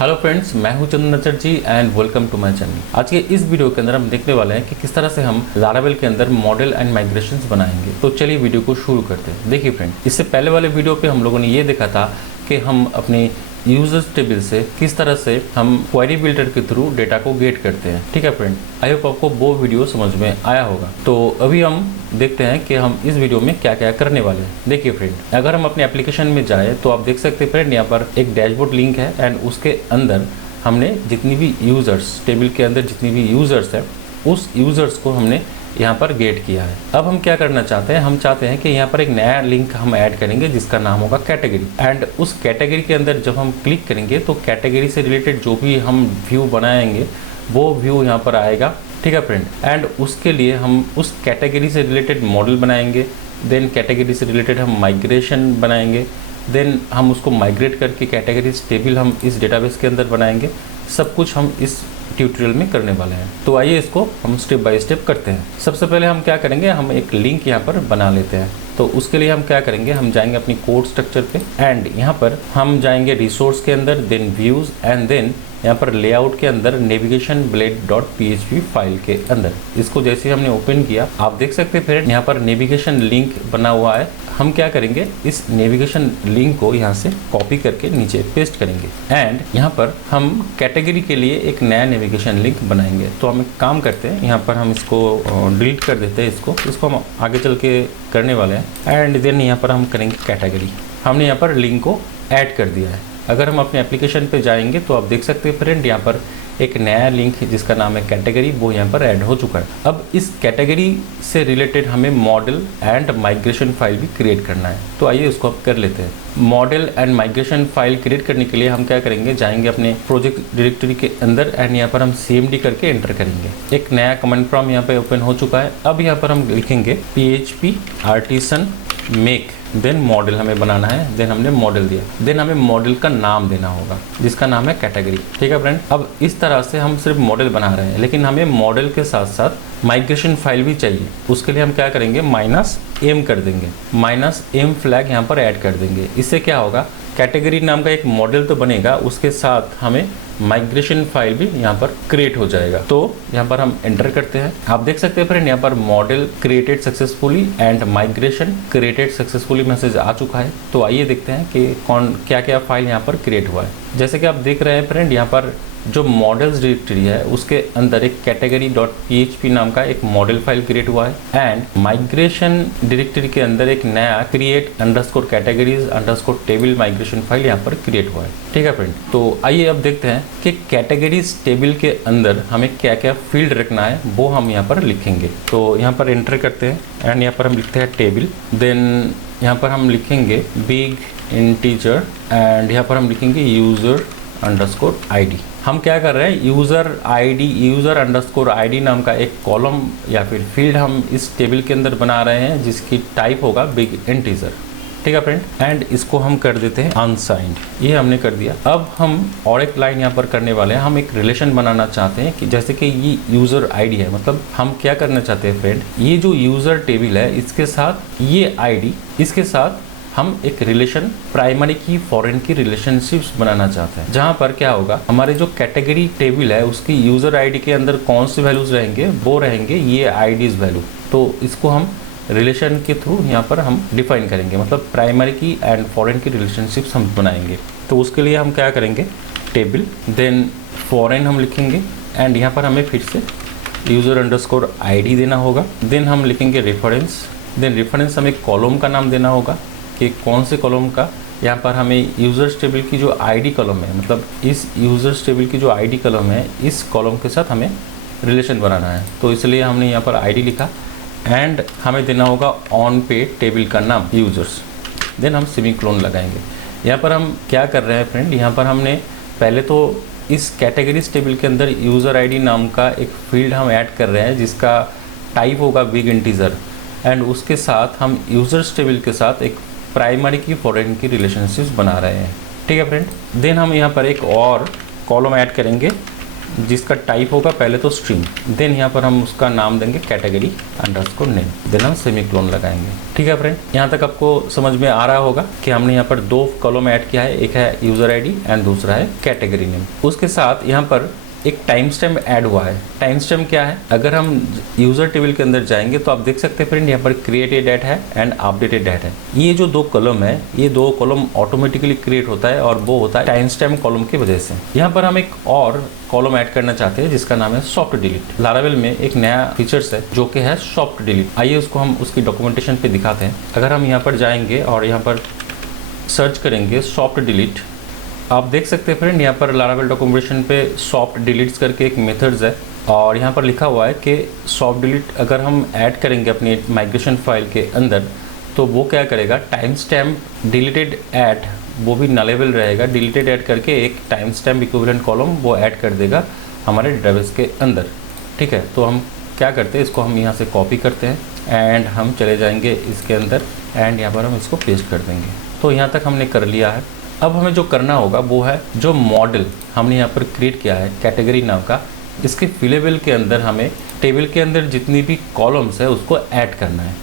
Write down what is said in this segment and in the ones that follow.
Hello friends, मैं हूं Chandan Chatterjee and welcome to my channel. आज के इस वीडियो के अंदर हम देखने वाले हैं कि किस तरह से हम लारावेल के अंदर मॉडल एंड माइग्रेशंस बनाएंगे। तो चलिए वीडियो को शुरू करते हैं। देखिए फ्रेंड, इससे पहले वाले वीडियो पे हम लोगों ने ये देखा था कि हम अपने यूजर्स टेबल से किस तरह से हम क्वेरी बिल्डर के थ्रू डेटा को गेट करते हैं। ठीक है फ्रेंड, आई होप आपको वो वीडियो समझ में आया होगा। तो अभी हम देखते हैं कि हम इस वीडियो में क्या क्या करने वाले हैं। देखिए फ्रेंड, अगर हम अपने एप्लीकेशन में जाए तो आप देख सकते हैं फ्रेंड, यहाँ पर एक डैशबोर्ड लिंक है एंड उसके अंदर हमने जितनी भी यूजर्स टेबल के अंदर जितनी भी यूजर्स है उस यूजर्स को हमने यहाँ पर गेट किया है। अब हम क्या करना चाहते हैं, हम चाहते हैं कि यहाँ पर एक नया लिंक हम ऐड करेंगे जिसका नाम होगा कैटेगरी। एंड उस कैटेगरी के अंदर जब हम क्लिक करेंगे तो कैटेगरी से रिलेटेड जो भी हम व्यू बनाएंगे वो व्यू यहाँ पर आएगा। ठीक है फ्रेंड, एंड उसके लिए हम उस कैटेगरी से रिलेटेड मॉडल बनाएंगे, देन कैटेगरी से रिलेटेड हम माइग्रेशन बनाएंगे, देन हम उसको माइग्रेट करके कैटेगरीज टेबल हम इस डेटाबेस के अंदर बनाएंगे। सब कुछ हम इस ट्यूटोरियल में करने वाले हैं। तो आइए इसको हम स्टेप बाय स्टेप करते हैं। सबसे पहले हम क्या करेंगे, हम एक लिंक यहाँ पर बना लेते हैं। तो उसके लिए हम क्या करेंगे, हम जाएंगे अपनी कोड स्ट्रक्चर पे एंड यहाँ पर हम जाएंगे रिसोर्स के अंदर, देन व्यूज एंड देन यहाँ पर लेआउट के अंदर navigation blade dot php file के अंदर। इसको जैसे ही हमने ओपन किया आप देख सकते हैं फिर यहाँ पर नेविगेशन लिंक बना हुआ है। हम क्या करेंगे, इस नेविगेशन लिंक को यहाँ से कॉपी करके नीचे पेस्ट करेंगे एंड यहाँ पर हम कैटेगरी के लिए एक नया नेविगेशन लिंक बनाएंगे। तो हम एक काम करते हैं, यहाँ पर हम इसको डिलीट कर देते हैं, इसको हम आगे चल के करने वाले हैं। एंड देन यहाँ पर हम करेंगे कैटेगरी। हमने यहाँ पर लिंक को ऐड कर दिया है। अगर हम अपने एप्लीकेशन पे जाएंगे तो आप देख सकते हैं फ्रेंड, यहाँ पर एक नया लिंक जिसका नाम है कैटेगरी वो यहाँ पर ऐड हो चुका है। अब इस कैटेगरी से रिलेटेड हमें मॉडल एंड माइग्रेशन फाइल भी क्रिएट करना है। तो आइए उसको अब कर लेते हैं। Model and migration file create करने के लिए हम क्या करेंगे, जाएंगे अपने प्रोजेक्ट डायरेक्टरी के अंदर एंड यहाँ पर हम cmd करके एंटर करेंगे। एक नया कमांड प्रॉम्प्ट यहाँ पे ओपन हो चुका है। अब यहाँ पर हम लिखेंगे php artisan make, then model हमें बनाना है, देन हमने मॉडल दिया, देन हमें मॉडल का नाम देना होगा जिसका नाम है कैटेगरी। ठीक है फ्रेंड, अब इस तरह से हम सिर्फ मॉडल बना रहे हैं लेकिन हमें मॉडल के साथ साथ माइग्रेशन फाइल भी चाहिए। उसके लिए हम क्या करेंगे, -m कर देंगे, -m फ्लैग यहाँ पर ऐड कर देंगे। इससे क्या होगा, कैटेगरी नाम का एक मॉडल तो बनेगा, उसके साथ हमें माइग्रेशन फाइल भी यहाँ पर क्रिएट हो जाएगा। तो यहाँ पर हम एंटर करते हैं। आप देख सकते हैं फ्रेंड, यहाँ पर model created successfully and migration created successfully message आ चुका है। तो आइए देखते हैं कि क्या क्या फाइल यहाँ पर क्रिएट हुआ है। जैसे कि आप देख रहे हैं फ्रेंड, यहाँ पर जो मॉडल्स डायरेक्टरी है उसके अंदर एक कैटेगरी डॉट php नाम का एक मॉडल फाइल क्रिएट हुआ है एंड माइग्रेशन डायरेक्टरी के अंदर एक नया create underscore categories underscore table migration file यहाँ पर क्रिएट हुआ है। ठीक है फ्रेंड, तो आइए अब देखते हैं कि कैटेगरीज टेबल के अंदर हमें क्या क्या फील्ड रखना है वो हम यहाँ पर लिखेंगे। तो यहाँ पर एंटर करते हैं एंड यहाँ पर हम लिखते हैं टेबल, देन यहाँ पर हम लिखेंगे बिग इंटीजर एंड यहाँ पर हम लिखेंगे यूजर अंडरस्कोर आईडी। हम क्या कर रहे हैं, यूज़र अंडरस्कोर आईडी नाम का एक कॉलम या फिर फील्ड हम इस टेबल के अंदर बना रहे हैं जिसकी टाइप होगा बिग इंटीजर। ठीक है फ्रेंड, एंड इसको हम कर देते हैं अनसाइंड। ये हमने कर दिया। अब हम और एक लाइन यहाँ पर करने वाले हैं। हम एक रिलेशन बनाना चाहते हैं कि जैसे कि ये यूज़र आईडी है, मतलब हम क्या करना चाहते हैं फ्रेंड, ये जो यूज़र टेबल है इसके साथ ये आईडी, इसके साथ हम एक रिलेशन प्राइमरी की फॉरेन की रिलेशनशिप्स बनाना चाहते हैं। जहां पर क्या होगा, हमारे जो कैटेगरी टेबल है उसकी यूजर आईडी के अंदर कौन से वैल्यूज रहेंगे, वो रहेंगे ये आईडीज वैल्यू। तो इसको हम रिलेशन के थ्रू यहाँ पर हम डिफाइन करेंगे, मतलब प्राइमरी की एंड फॉरेन की रिलेशनशिप्स हम बनाएंगे। तो उसके लिए हम क्या करेंगे, टेबल देन फॉरेन हम लिखेंगे एंड यहाँ पर हमें फिर से यूजर अंडरस्कोर आईडी देना होगा। देन हम लिखेंगे रेफरेंस, देन रेफरेंस हमें कॉलम का नाम देना होगा कि कौन से कॉलम का। यहाँ पर हमें यूजर्स टेबल की जो आईडी कॉलम है, मतलब इस यूजर्स टेबल की जो आईडी कॉलम है इस कॉलम के साथ हमें रिलेशन बनाना है। तो इसलिए हमने यहाँ पर आईडी लिखा एंड हमें देना होगा ऑन पे टेबल का नाम यूजर्स, देन हम सेमीकोलन लगाएंगे। यहाँ पर हम क्या कर रहे हैं फ्रेंड, यहाँ पर हमने पहले तो इस कैटेगरीज टेबल के अंदर यूज़र आईडी नाम का एक फील्ड हम ऐड कर रहे हैं जिसका टाइप होगा बिग इंटीजर एंड उसके साथ हम यूजर्स टेबल के साथ एक प्राइमरी की फॉरेन की रिलेशनशिप्स बना रहे हैं। ठीक है फ्रेंड, देन हम यहाँ पर एक और कॉलम ऐड करेंगे जिसका टाइप होगा पहले तो स्ट्रिंग, देन यहाँ पर हम उसका नाम देंगे कैटेगरी अंडरस्कोर नेम, देन हम सेमीकोलन लगाएंगे। ठीक है फ्रेंड, यहाँ तक आपको समझ में आ रहा होगा कि हमने यहाँ पर 2 कॉलम ऐड किया है, एक है यूजर आईडी एंड दूसरा है कैटेगरी नेम। उसके साथ यहाँ पर एक टाइम स्टैम्प ऐड हुआ है। टाइम स्टैम्प क्या है, अगर हम यूजर टेबल के अंदर जाएंगे तो आप देख सकते हैं फ्रेंड यहाँ पर क्रिएटेड एट है एंड अपडेटेड एट है। ये जो 2 कॉलम है, ये 2 कॉलम ऑटोमेटिकली क्रिएट होता है और वो होता है टाइम स्टैम्प कॉलम की वजह से। यहाँ पर हम एक और कॉलम ऐड करना चाहते हैं जिसका नाम है सॉफ्ट डिलीट। लारावेल में एक नया फीचर्स है जो कि है सॉफ्ट डिलीट। आइए उसको हम उसकी डॉक्यूमेंटेशन पे दिखाते हैं। अगर हम यहाँ पर जाएंगे और यहाँ पर सर्च करेंगे सॉफ्ट डिलीट, आप देख सकते हैं फ्रेंड यहाँ पर लारावेल डॉक्यूमेंटेशन पे सॉफ्ट डिलीट्स करके एक मेथड्स है और यहाँ पर लिखा हुआ है कि सॉफ्ट डिलीट अगर हम ऐड करेंगे अपनी माइग्रेशन फाइल के अंदर तो वो क्या करेगा, टाइम स्टैम्प डिलीटेड ऐट वो भी नलेबल रहेगा, डिलीटेड ऐड करके एक टाइम स्टैम्प इक्विवेलेंट कॉलम वो ऐड कर देगा हमारे डेटाबेस के अंदर। ठीक है, तो हम क्या करते हैं, इसको हम यहाँ से कॉपी करते हैं एंड हम चले जाएंगे इसके अंदर एंड यहाँ पर हम इसको पेस्ट कर देंगे। तो यहाँ तक हमने कर लिया है। अब हमें जो करना होगा वो है जो मॉडल हमने यहाँ पर क्रिएट किया है कैटेगरी नाम का, इसके फिलेबल के अंदर हमें टेबल के अंदर जितनी भी कॉलम्स है उसको ऐड करना है।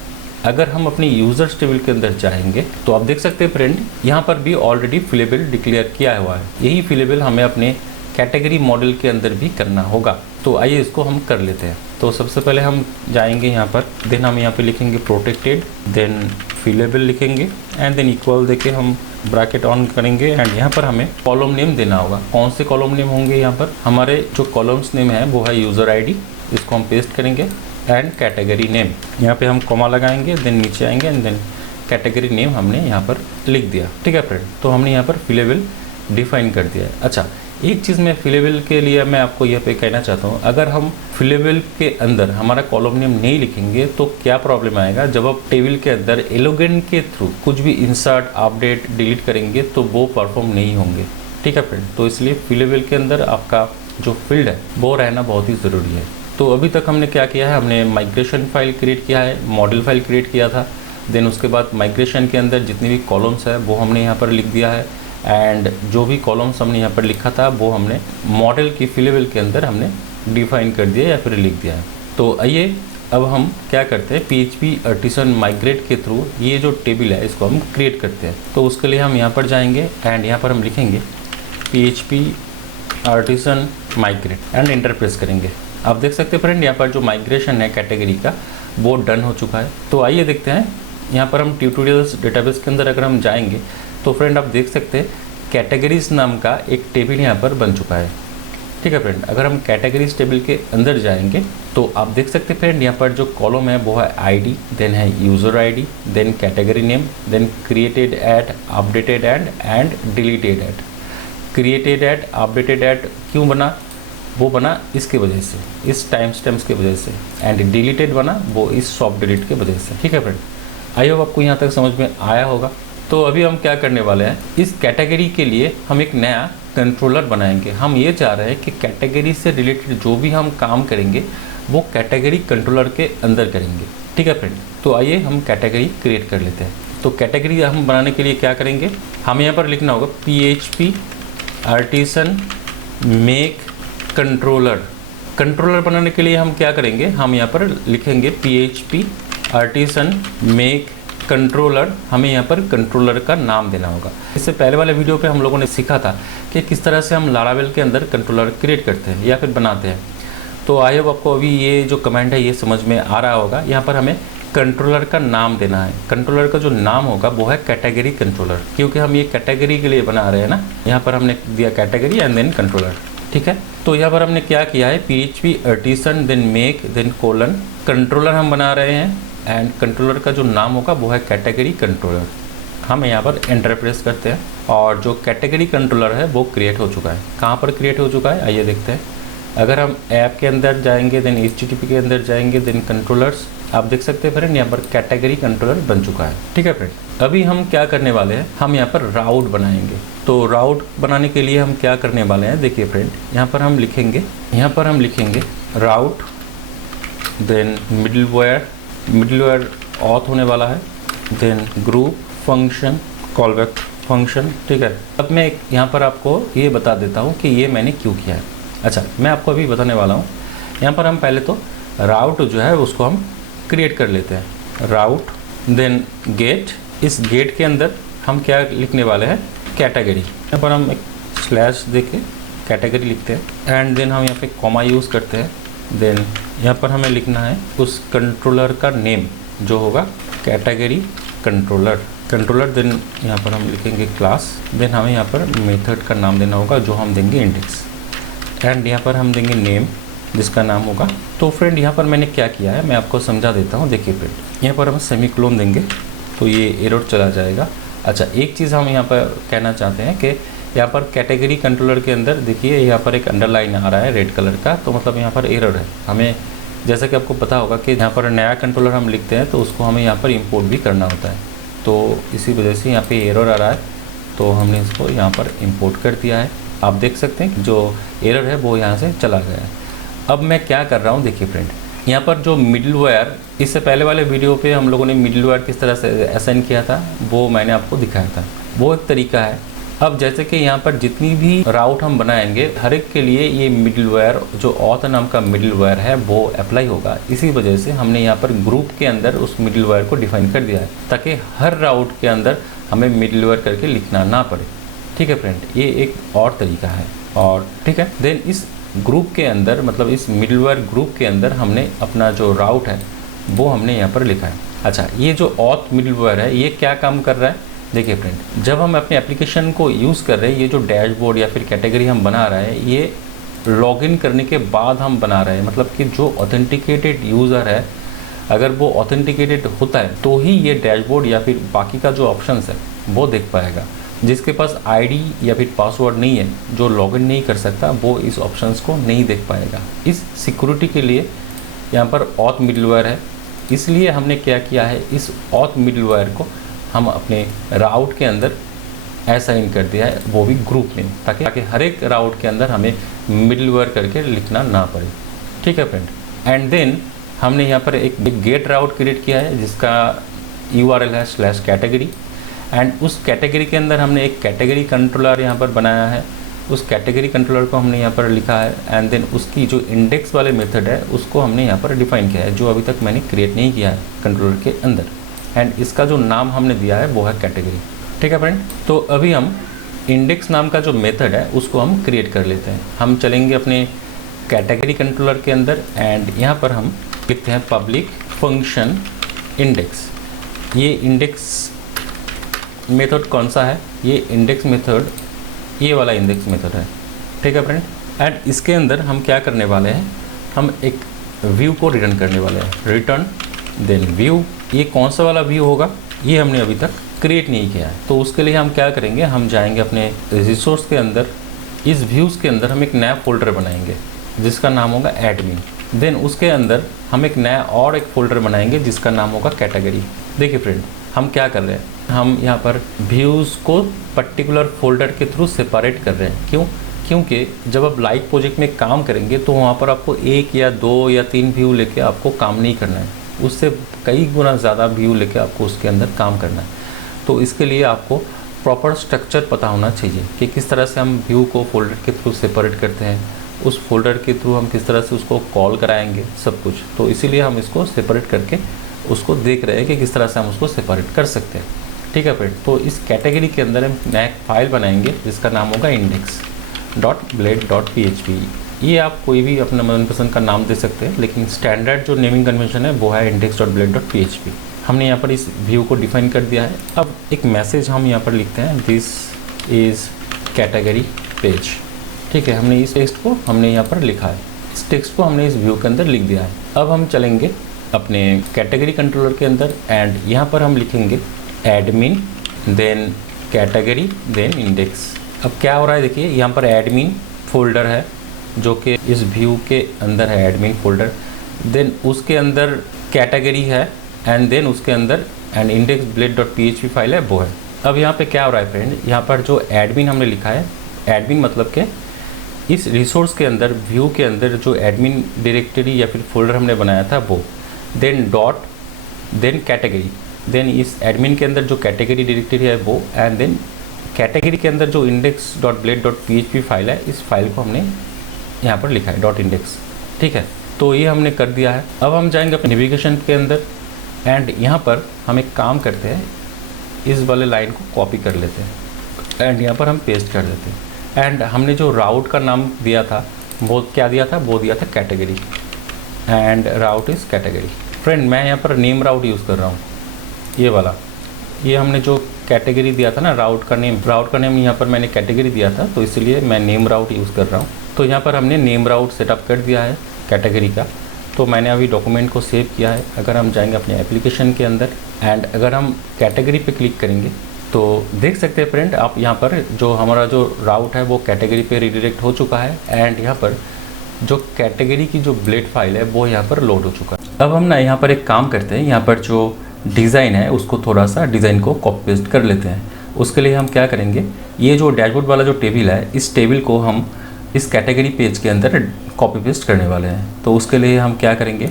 अगर हम अपनी यूजर्स टेबल के अंदर जाएंगे तो आप देख सकते हैं फ्रेंड यहाँ पर भी ऑलरेडी फिलेबल डिक्लेयर किया हुआ है। यही फिलेबल हमें अपने कैटेगरी मॉडल के अंदर भी करना होगा। तो आइए इसको हम कर लेते हैं। तो सबसे पहले हम जाएंगे यहाँ पर, देन हम यहाँ पे लिखेंगे प्रोटेक्टेड, देन फिलेबल लिखेंगे एंड देन इक्वल देके हम ब्रैकेट ऑन करेंगे एंड यहाँ पर हमें कॉलम नेम देना होगा। कौन से कॉलम नेम होंगे, यहाँ पर हमारे जो कॉलम्स नेम है वो है यूज़र आईडी, इसको हम पेस्ट करेंगे एंड कैटेगरी नेम, यहाँ पे हम कॉमा लगाएंगे, देन नीचे आएंगे एंड देन कैटेगरी नेम हमने यहाँ पर लिख दिया। ठीक है फ्रेंड, तो हमने यहाँ पर फिलेबल डिफाइन कर दिया है। अच्छा, एक चीज़ मैं फिलेबल के लिए मैं आपको यहाँ पे कहना चाहता हूँ, अगर हम फिलेबल के अंदर हमारा कॉलम नेम नहीं लिखेंगे तो क्या प्रॉब्लम आएगा, जब आप टेबल के अंदर एलोगेंट के थ्रू कुछ भी इंसर्ट अपडेट डिलीट करेंगे तो वो परफॉर्म नहीं होंगे। ठीक है फ्रेंड, तो इसलिए फिलेबल के अंदर आपका जो फील्ड है वो रहना बहुत ही ज़रूरी है। तो अभी तक हमने क्या किया है, हमने माइग्रेशन फाइल क्रिएट किया है, मॉडल फाइल क्रिएट किया था, देन उसके बाद माइग्रेशन के अंदर जितनी भी कॉलम्स है वो हमने यहाँ पर लिख दिया है एंड जो भी कॉलम्स हमने यहाँ पर लिखा था वो हमने मॉडल की फिलेबल के अंदर हमने डिफाइन कर दिया या फिर लिख दिया है। तो आइए अब हम क्या करते हैं, PHP आर्टिसन माइग्रेट के थ्रू ये जो टेबल है इसको हम क्रिएट करते हैं। तो उसके लिए हम यहाँ पर जाएंगे एंड यहाँ पर हम लिखेंगे PHP artisan migrate and enter press करेंगे। आप देख सकते हैं फ्रेंड यहाँ पर जो माइग्रेशन है कैटेगरी का वो डन हो चुका है। तो आइए देखते हैं, यहाँ पर हम ट्यूटोरियल्स डेटाबेस के अंदर अगर हम जाएंगे तो फ्रेंड आप देख सकते हैं कैटेगरीज नाम का एक टेबल यहाँ पर बन चुका है। ठीक है फ्रेंड, अगर हम कैटेगरीज टेबल के अंदर जाएंगे तो आप देख सकते हैं फ्रेंड यहाँ पर जो कॉलम है वो है आईडी, देन है user ID, then category name, then created at, updated and deleted at. Created at updated at क्यों बना, वो बना इसके वजह से, इस टाइम स्टैम्प्स की वजह से, एंड डिलीटेड बना वो इस सॉफ्ट डिलीट के वजह से। ठीक है फ्रेंड, आई होप आपको यहाँ तक समझ में आया होगा। तो अभी हम क्या करने वाले हैं, इस कैटेगरी के लिए हम एक नया कंट्रोलर बनाएंगे। हम ये चाह रहे हैं कि कैटेगरी से रिलेटेड जो भी हम काम करेंगे वो कैटेगरी कंट्रोलर के अंदर करेंगे। ठीक है फ्रेंड, तो आइए हम कैटेगरी क्रिएट कर लेते हैं। तो कैटेगरी हम बनाने के लिए क्या करेंगे, हमें यहाँ पर लिखना होगा PHP artisan make controller. Controller बनाने के लिए हम क्या करेंगे, हम यहाँ पर लिखेंगे PHP आर्टिसन मेक कंट्रोलर। हमें यहाँ पर कंट्रोलर का नाम देना होगा। इससे पहले वाले वीडियो पे हम लोगों ने सीखा था कि किस तरह से हम लारावेल के अंदर कंट्रोलर क्रिएट करते हैं या फिर बनाते हैं। तो आई होप आपको अभी ये जो कमेंट है ये समझ में आ रहा होगा। यहाँ पर हमें कंट्रोलर का नाम देना है। कंट्रोलर का जो नाम होगा वो है कैटेगरी कंट्रोलर, क्योंकि हम ये कैटेगरी के लिए बना रहे हैं ना। यहाँ पर हमने दिया कैटेगरी एंड देन कंट्रोलर। ठीक है, तो यहाँ पर हमने क्या किया है, PHP artisan then make then colon controller हम बना रहे हैं एंड कंट्रोलर का जो नाम होगा वो है कैटेगरी कंट्रोलर। हम यहाँ पर एंटर प्रेस करते हैं और जो कैटेगरी कंट्रोलर है वो क्रिएट हो चुका है। कहाँ पर क्रिएट हो चुका है आइए देखते हैं। अगर हम ऐप के अंदर जाएंगे देन HTTP के अंदर जाएंगे देन कंट्रोलर्स, आप देख सकते हैं फ्रेंड यहाँ पर कैटेगरी कंट्रोलर बन चुका है। ठीक है फ्रेंड, अभी हम क्या करने वाले हैं, हम यहाँ पर राउट बनाएंगे। तो राउट बनाने के लिए हम क्या करने वाले हैं, देखिए फ्रेंड यहाँ पर हम लिखेंगे राउट देन मिडलवेयर ऑथ होने वाला है, then group function callback function. ठीक है, अब मैं यहाँ पर आपको ये बता देता हूँ कि ये मैंने क्यों किया है। अच्छा, मैं आपको अभी बताने वाला हूँ। यहाँ पर हम पहले तो राउट जो है उसको हम क्रिएट कर लेते हैं, राउट देन गेट। इस गेट के अंदर हम क्या लिखने वाले हैं, कैटेगरी। यहाँ पर हम एक स्लैश देके कैटेगरी लिखते हैं एंड देन हम यहाँ पे कॉमा यूज़ करते हैं। देन यहाँ पर हमें लिखना है उस कंट्रोलर का नेम जो होगा कैटेगरी कंट्रोलर। देन यहाँ पर हम लिखेंगे क्लास। देन हमें यहाँ पर मेथड का नाम देना होगा जो हम देंगे इंडेक्स, एंड यहाँ पर हम देंगे नेम जिसका नाम होगा। तो फ्रेंड यहाँ पर मैंने क्या किया है मैं आपको समझा देता हूँ। देखिए फ्रेंड, यहाँ पर हम सेमीकोलन देंगे तो ये एरर चला जाएगा। अच्छा, एक चीज़ हम यहाँ पर कहना चाहते हैं कि यहाँ पर कैटेगरी कंट्रोलर के अंदर देखिए यहाँ पर एक अंडरलाइन आ रहा है रेड कलर का, तो मतलब यहाँ पर एरर है। हमें जैसा कि आपको पता होगा कि यहाँ पर नया कंट्रोलर हम लिखते हैं तो उसको हमें यहाँ पर इंपोर्ट भी करना होता है, तो इसी वजह से यहाँ पे एरर आ रहा है, तो हमने इसको यहाँ पर इंपोर्ट कर दिया है। आप देख सकते हैं कि जो एरर है वो यहाँ से चला गया है। अब मैं क्या कर रहा हूँ, देखिए फ्रेंड, यहाँ पर जो मिडलवेयर, इससे पहले वाले वीडियो पे हम लोगों ने मिडलवेयर किस तरह से असाइन किया था वो मैंने आपको दिखाया था, वो एक तरीका है। अब जैसे कि यहाँ पर जितनी भी राउट हम बनाएंगे हर एक के लिए ये मिडलवेयर जो ऑथर नाम का मिडलवेयर है वो अप्लाई होगा। इसी वजह से हमने यहाँ पर ग्रुप के अंदर उस मिडलवेयर को डिफाइन कर दिया है ताकि हर राउट के अंदर हमें मिडलवेयर करके लिखना ना पड़े। ठीक है फ्रेंड, ये एक और तरीका है। और ठीक है, देन इस ग्रुप के अंदर मतलब इस मिडलवेयर ग्रुप के अंदर हमने अपना जो राउट है वो हमने यहाँ पर लिखा है। अच्छा, ये जो ऑथ मिडलवेयर है ये क्या काम कर रहा है, देखिए फ्रेंड, जब हम अपने एप्लीकेशन को यूज़ कर रहे हैं, ये जो डैशबोर्ड या फिर कैटेगरी हम बना रहे हैं ये लॉगिन करने के बाद हम बना रहे हैं। मतलब कि जो ऑथेंटिकेटेड यूज़र है अगर वो ऑथेंटिकेटेड होता है तो ही ये डैशबोर्ड या फिर बाकी का जो ऑप्शंस है वो देख पाएगा। जिसके पास आईडी या फिर पासवर्ड नहीं है, जो लॉगिन नहीं कर सकता, वो इस ऑप्शंस को नहीं देख पाएगा। इस सिक्योरिटी के लिए यहाँ पर ऑथ मिडलवेयर है, इसलिए हमने क्या किया है, इस ऑथ मिडलवेयर को हम अपने राउट के अंदर असाइन कर दिया है, वो भी ग्रुप में, ताकि हर एक राउट के अंदर हमें मिडलवेयर करके लिखना ना पड़े। ठीक है फ्रेंड, एंड देन हमने यहाँ पर एक गेट राउट क्रिएट किया है जिसका URL है /कैटेगरी, एंड उस कैटेगरी के अंदर हमने एक कैटेगरी कंट्रोलर यहाँ पर बनाया है। उस कैटेगरी कंट्रोलर को हमने यहाँ पर लिखा है, एंड देन उसकी जो इंडेक्स वाले मेथड है उसको हमने यहाँ पर डिफाइन किया है, जो अभी तक मैंने क्रिएट नहीं किया है कंट्रोलर के अंदर, एंड इसका जो नाम हमने दिया है वो है कैटेगरी। ठीक है फ्रेंड, तो अभी हम इंडेक्स नाम का जो मेथड है उसको हम क्रिएट कर लेते हैं। हम चलेंगे अपने कैटेगरी कंट्रोलर के अंदर एंड यहाँ पर हम लिखते हैं पब्लिक फंक्शन इंडेक्स। ये इंडेक्स मेथड कौन सा है, ये इंडेक्स मेथड, ये वाला इंडेक्स मेथड है। ठीक है फ्रेंड, एंड इसके अंदर हम क्या करने वाले हैं, हम एक व्यू को रिटर्न करने वाले हैं, रिटर्न देन व्यू। ये कौन सा वाला व्यू होगा ये हमने अभी तक क्रिएट नहीं किया है, तो उसके लिए हम क्या करेंगे, हम जाएंगे अपने रिसोर्स के अंदर, इस व्यूज़ के अंदर हम एक नया फोल्डर बनाएंगे जिसका नाम होगा एडमिन। देन उसके अंदर हम एक नया और एक फोल्डर बनाएंगे जिसका नाम होगा कैटेगरी। देखिए फ्रेंड, हम क्या कर रहे हैं, हम यहाँ पर व्यूज़ को पर्टिकुलर फोल्डर के थ्रू सेपरेट कर रहे हैं। क्यों? क्योंकि जब आप लाइव प्रोजेक्ट में काम करेंगे तो वहाँ पर आपको 1 या 2 या 3 व्यू लेके आपको काम नहीं करना है, उससे कई गुना ज़्यादा व्यू लेके आपको उसके अंदर काम करना है। तो इसके लिए आपको प्रॉपर स्ट्रक्चर पता होना चाहिए कि किस तरह से हम व्यू को फोल्डर के थ्रू सेपरेट करते हैं, उस फोल्डर के थ्रू हम किस तरह से उसको कॉल कराएंगे, सब कुछ। तो इसीलिए हम इसको सेपरेट करके उसको देख रहे हैं कि किस तरह से हम उसको सेपरेट कर सकते हैं। ठीक है फ्रेंड, तो इस कैटेगरी के अंदर हम नया फाइल बनाएंगे जिसका नाम होगा index.blade.php। ये आप कोई भी अपना मनपसंद का नाम दे सकते हैं, लेकिन स्टैंडर्ड जो नेमिंग कन्वेंशन है वो है index.blade.php। हमने यहाँ पर इस व्यू को डिफाइन कर दिया है। अब एक मैसेज हम यहाँ पर लिखते हैं, दिस इज़ कैटेगरी पेज। ठीक है, हमने इस टेक्स्ट को हमने यहाँ पर लिखा है, इस टेक्स्ट को हमने इस व्यू के अंदर लिख दिया है। अब हम चलेंगे अपने कैटेगरी कंट्रोलर के अंदर एंड यहाँ पर हम लिखेंगे admin then category then index. अब क्या हो रहा है, देखिए यहाँ पर एडमिन फोल्डर है जो कि इस व्यू के अंदर है, एडमिन फोल्डर। देन उसके अंदर कैटेगरी है एंड देन उसके अंदर एंड index.blade.php फाइल है वो है। अब यहाँ पे क्या हो रहा है फ्रेंड, यहाँ पर जो एडमिन हमने लिखा है, एडमिन मतलब कि इस रिसोर्स के अंदर व्यू के अंदर जो एडमिन डायरेक्टरी या फिर फोल्डर हमने बनाया था वो, then dot then category, then इस एडमिन के अंदर जो कैटेगरी डायरेक्टरी है वो, एंड देन कैटेगरी के अंदर जो index.blade.php फाइल है, इस फाइल को हमने यहाँ पर लिखा है डॉट इंडेक्स। ठीक है, तो ये हमने कर दिया है। अब हम जाएंगे अपने नेविगेशन के अंदर एंड यहाँ पर हम एक काम करते हैं, इस वाले लाइन को कॉपी कर लेते हैं एंड यहाँ पर हम पेस्ट कर देते हैं। एंड हमने जो राउट का नाम दिया था वो क्या दिया था, वो दिया था category and route is category. Friend मैं यहाँ पर नेम राउट यूज़ कर रहा हूँ, ये वाला। ये हमने जो कैटेगरी दिया था ना राउट का नेम यहाँ पर मैंने कैटेगरी दिया था, तो इसलिए मैं नेम राउट यूज़ कर रहा हूँ। तो यहाँ पर हमने नेम राउट सेटअप कर दिया है कैटेगरी का। तो मैंने अभी डॉक्यूमेंट को सेव किया है। अगर हम जाएंगे अपने एप्लीकेशन के अंदर एंड अगर हम कैटेगरी पे क्लिक करेंगे तो देख सकते हैं फ्रेंड आप यहाँ पर जो हमारा जो राउट है वो कैटेगरी पे रिडायरेक्ट हो चुका है एंड यहाँ पर जो कैटेगरी की जो ब्लेड फाइल है वो यहाँ पर लोड हो चुका है। अब हम ना यहाँ पर एक काम करते हैं, यहाँ पर जो डिज़ाइन है उसको थोड़ा सा डिज़ाइन को कॉपी पेस्ट कर लेते हैं। उसके लिए हम क्या करेंगे, ये जो डैशबोर्ड वाला जो टेबल है इस टेबल को हम इस कैटेगरी पेज के अंदर कॉपी पेस्ट करने वाले हैं। तो उसके लिए हम क्या करेंगे,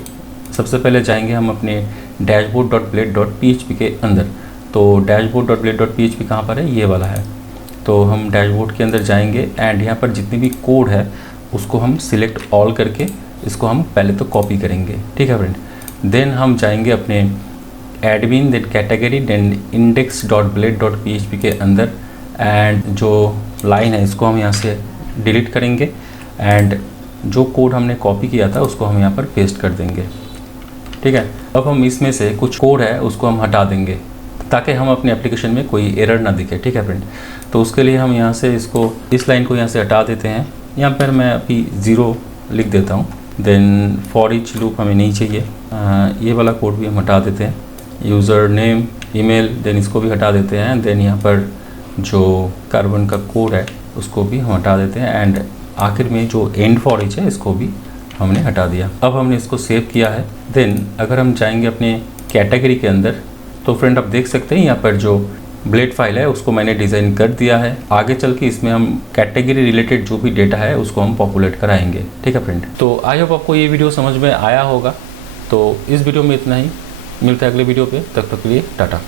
सबसे पहले जाएंगे हम अपने dashboard.blade.php के अंदर। तो dashboard.blade.php कहाँ पर है, ये वाला है। तो हम डैशबोर्ड के अंदर जाएंगे एंड यहाँ पर जितनी भी कोड है उसको हम सिलेक्ट ऑल करके इसको हम पहले तो कॉपी करेंगे। ठीक है फ्रेंड, देन हम जाएंगे अपने admin then category then index.blade.php के अंदर एंड जो लाइन है इसको हम यहाँ से डिलीट करेंगे एंड जो कोड हमने कॉपी किया था उसको हम यहाँ पर पेस्ट कर देंगे। ठीक है, अब हम इसमें से कुछ कोड है उसको हम हटा देंगे ताकि हम अपने एप्लीकेशन में कोई एरर ना दिखे। ठीक है फ्रेंड, तो उसके लिए हम यहाँ से इस लाइन को यहाँ से हटा देते हैं। यहाँ पर मैं अभी 0 लिख देता हूँ। देन फॉर ईच लूप हमें नहीं चाहिए, ये वाला कोड भी हम हटा देते हैं। यूज़र नेम ईमेल देन इसको भी हटा देते हैं। देन यहाँ पर जो कार्बन का कोड है उसको भी हम हटा देते हैं एंड आखिर में जो एंड फॉर ईच है इसको भी हमने हटा दिया। अब हमने इसको सेव किया है। देन अगर हम जाएंगे अपने कैटेगरी के अंदर तो फ्रेंड आप देख सकते हैं यहाँ पर जो ब्लेड फाइल है उसको मैंने डिज़ाइन कर दिया है। आगे चल के इसमें हम कैटेगरी रिलेटेड जो भी डेटा है उसको हम पॉपुलेट कराएंगे। ठीक है फ्रेंड, तो आई होप आपको ये वीडियो समझ में आया होगा। तो इस वीडियो में इतना ही, मिलता है अगले वीडियो पे, तब तक के लिए टाटा।